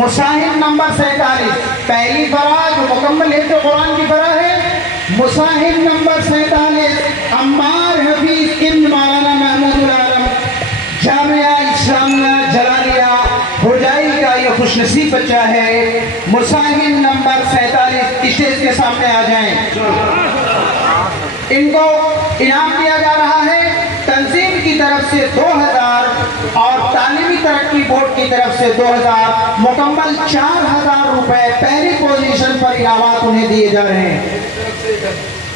मुसाहिब number 47, पहली बरा जो मुकम्मल हिफ्ज़ कुरान की बरा है। मुसाहिब नंबर 47, अम्मार हफीज इब्न मौलाना महमूदुल आलम, जामिया इस्लामिया जलालिया हुजाई का ये खुशनसीब बच्चा है। मुसाहिब नंबर 47 स्टेज के सामने आ जाएं। इनको इनाम दिया जा रहा है तंजीम की तरफ से 2000 और तालीमी तरक्की बोर्ड की तरफ से 2000, मुकम्मल 4000 रुपए पहली पोजीशन पर इनामात उन्हें दिए जा रहे हैं।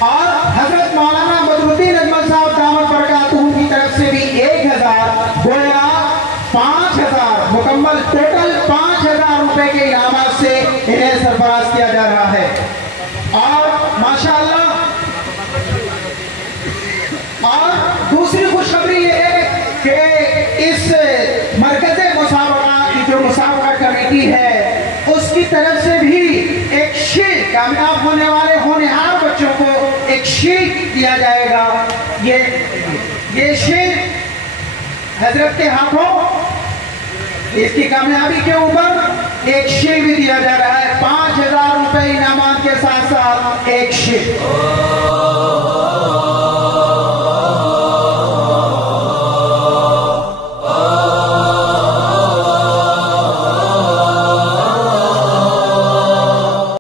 और हजरत मौलाना बदरुद्दीन अजमल साहब दामत बरकातहू की तरफ से भी 1000, गोया 5000, मुकम्मल टोटल 5000 रुपए के इनामात से इन्हें सरफराज किया जा रहा है। और माशाअल्लाह, और दूसरी खुशखबरी ये है कि इस मरकज़े मुसाबका की जो मुसाबका कमेटी है उसकी तरफ से भी एक शीट, कामयाब होने वाले होनहार बच्चों को एक शीट दिया जाएगा। ये शीट हजरत के हाथों इसकी कामयाबी के ऊपर एक शीट भी दिया जा रहा है। 5000 रुपए इनामात के साथ साथ एक शीट।